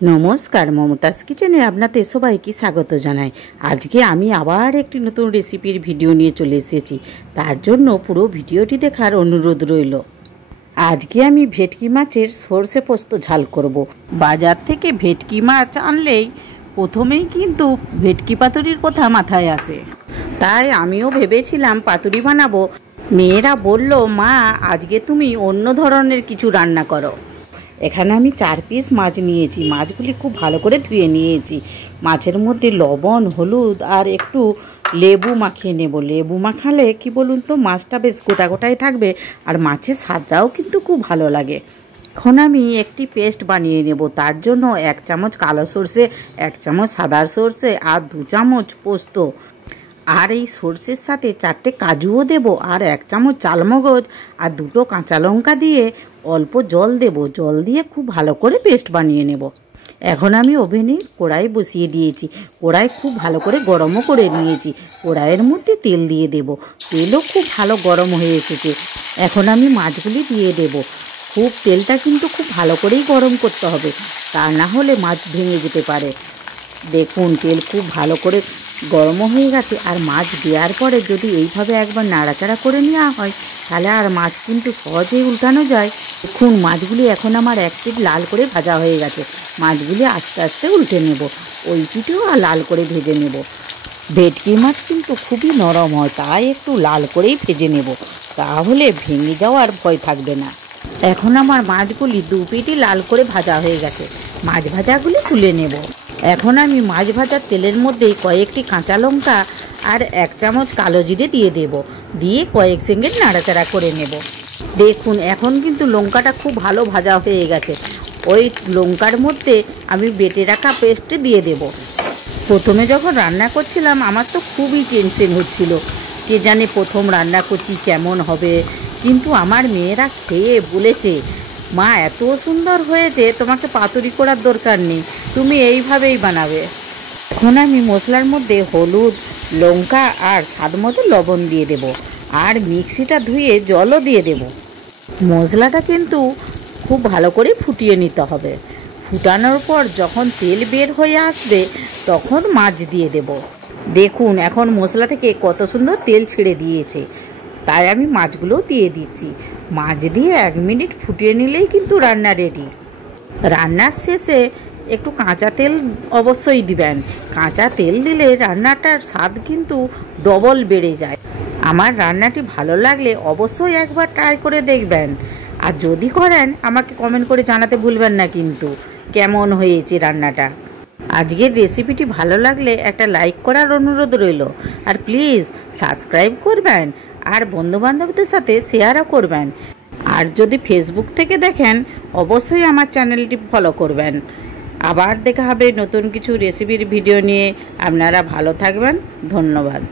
নমস্কার, মমতাজ কিচেনে আপনাদের সবাইকে স্বাগত জানাই। আজকে আমি আবার একটি নতুন রেসিপির ভিডিও নিয়ে চলে এসেছি। তার জন্য পুরো ভিডিওটি দেখার অনুরোধ রইল। আজকে আমি ভেটকি মাছের সর্ষে পোস্ত ঝাল করব। বাজার থেকে ভেটকি মাছ আনলেই প্রথমেই কিন্তু ভেটকি পাতুরির কথা মাথায় আসে। তাই আমিও ভেবেছিলাম পাতুরি বানাবো। মেয়েরা বলল, মা আজকে তুমি অন্য ধরনের কিছু রান্না করো। এখানে আমি 4 পিস মাছ নিয়েছি। মাছগুলি খুব ভালো করে ধুয়ে নিয়েছি। মাছের মধ্যে লবণ, হলুদ আর একটু লেবু মাখিয়ে নেব। লেবু মাখালে কি বলুন তো, মাছটা বেশ গোটা গোটাই থাকবে আর মাছের স্বাদটাও কিন্তু খুব ভালো লাগে। এখন আমি একটি পেস্ট বানিয়ে নেব। তার জন্য 1 চামচ কালো সর্ষে, 1 চামচ সাদা সর্ষে আর 2 চামচ পোস্ত, আর এই সর্ষের সাথে 4টে কাজুও দেব, আর 1 চামচ চালমগজ আর 2টো কাঁচা লঙ্কা দিয়ে অল্প জল দেব। জল দিয়ে খুব ভালো করে পেস্ট বানিয়ে নেব। এখন আমি ওভেনে কড়াই বসিয়ে দিয়েছি। কড়াই খুব ভালো করে গরমও করে নিয়েছি। কড়াইয়ের মধ্যে তেল দিয়ে দেব। তেলও খুব ভালো গরম হয়ে এসেছে। এখন আমি মাছগুলি দিয়ে দেব। তেলটা কিন্তু খুব ভালো করেই গরম করতে হবে, তা না হলে মাছ ভেঙে যেতে পারে। দেখুন, তেল খুব ভালো করে গরমও হয়ে গেছে। আর মাছ দেওয়ার পরে যদি এইভাবে একবার নাড়াচাড়া করে নেওয়া হয়, তাহলে আর মাছ কিন্তু সহজেই উল্টানো যায়। দেখুন, মাছগুলি এখন আমার এক পিঠ লাল করে ভাজা হয়ে গেছে। মাছগুলি আস্তে আস্তে উল্টে নেব। ওই পিঠেও লাল করে ভেজে নেব। ভেটকি মাছ কিন্তু খুবই নরম হয়, তাই একটু লাল করেই ভেজে নেব, তাহলে ভেঙে যাওয়ার ভয় থাকবে না। এখন আমার মাছগুলি 2 পিঠই লাল করে ভাজা হয়ে গেছে। মাছ ভাজাগুলি তুলে নেব। এখন আমি মাছ ভাজার তেলের মধ্যেই কয়েকটি কাঁচা লঙ্কা আর 1 চামচ কালো জিরে দিয়ে দেব। দিয়ে কয়েক সেকেন্ড নাড়াচাড়া করে নেব। দেখুন, এখন কিন্তু লঙ্কাটা খুব ভালো ভাজা হয়ে গেছে। ওই লঙ্কার মধ্যে আমি বেটে রাখা পেস্ট দিয়ে দেব। প্রথমে যখন রান্না করছিলাম আমার তো খুবই টেনশন হচ্ছিল, কে জানে প্রথম রান্না করছি কেমন হবে। কিন্তু আমার মেয়েরা খেয়ে বলেছে, মা এত সুন্দর হয়েছে, তোমাকে পাতুরি করার দরকার নেই, তুমি এইভাবেই বানাবে। এখন আমি মশলার মধ্যে হলুদ, লঙ্কা আর স্বাদ মতো লবণ দিয়ে দেব, আর মিক্সিটা ধুয়ে জলও দিয়ে দেব। মশলাটা কিন্তু খুব ভালো করে ফুটিয়ে নিতে হবে। ফুটানোর পর যখন তেল বের হয়ে আসবে, তখন মাছ দিয়ে দেব। দেখুন, এখন মশলা থেকে কত সুন্দর তেল ছেড়ে দিয়েছে। তাই আমি মাছগুলোও দিয়ে দিচ্ছি। মাছ দিয়ে 1 মিনিট ফুটিয়ে নিলেই কিন্তু রান্না রেডি। রান্নার শেষে একটু কাঁচা তেল অবশ্যই দিবেন। কাঁচা তেল দিলে রান্নাটার স্বাদ কিন্তু ডবল বেড়ে যায়। আমার রান্নাটি ভালো লাগলে অবশ্যই একবার ট্রাই করে দেখবেন। আর যদি করেন, আমাকে কমেন্ট করে জানাতে ভুলবেন না কিন্তু কেমন হয়েছে রান্নাটা। আজকের রেসিপিটি ভালো লাগলে একটা লাইক করার অনুরোধ রইল। আর প্লিজ সাবস্ক্রাইব করবেন, আর বন্ধুবান্ধবদের সাথে শেয়ারও করবেন। আর যদি ফেসবুক থেকে দেখেন, অবশ্যই আমার চ্যানেলটি ফলো করবেন। আবার দেখা হবে নতুন কিছু রেসিপির ভিডিও নিয়ে। আপনারা ভালো থাকবেন। ধন্যবাদ।